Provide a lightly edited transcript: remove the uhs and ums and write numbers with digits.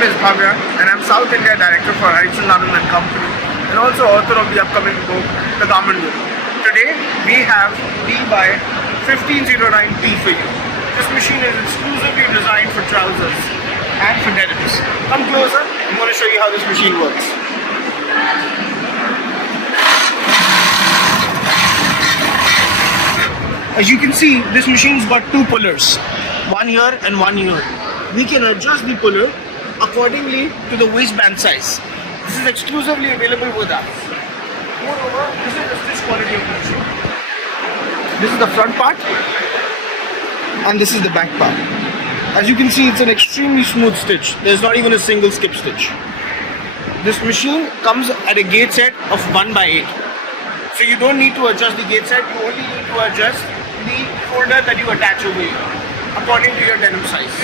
name is Bhavya and I'm South India Director for Hikari and Company and also author of the upcoming book, The Garment Book. Today we have D by 1509P for you. This machine is exclusively designed for trousers and for denims. Come closer, I'm going to show you how this machine works. As you can see, this machine's got two pullers, one here and one here. We can adjust the puller accordingly to the waistband size. This is exclusively available with us. Moreover, this is the stitch quality of the machine. This is the front part and this is the back part. As you can see, it's an extremely smooth stitch. There's not even a single skip stitch. This machine comes at a gauge set of 1/8. So you don't need to adjust the gauge set, you only need to adjust the folder that you attach over here according to your denim size.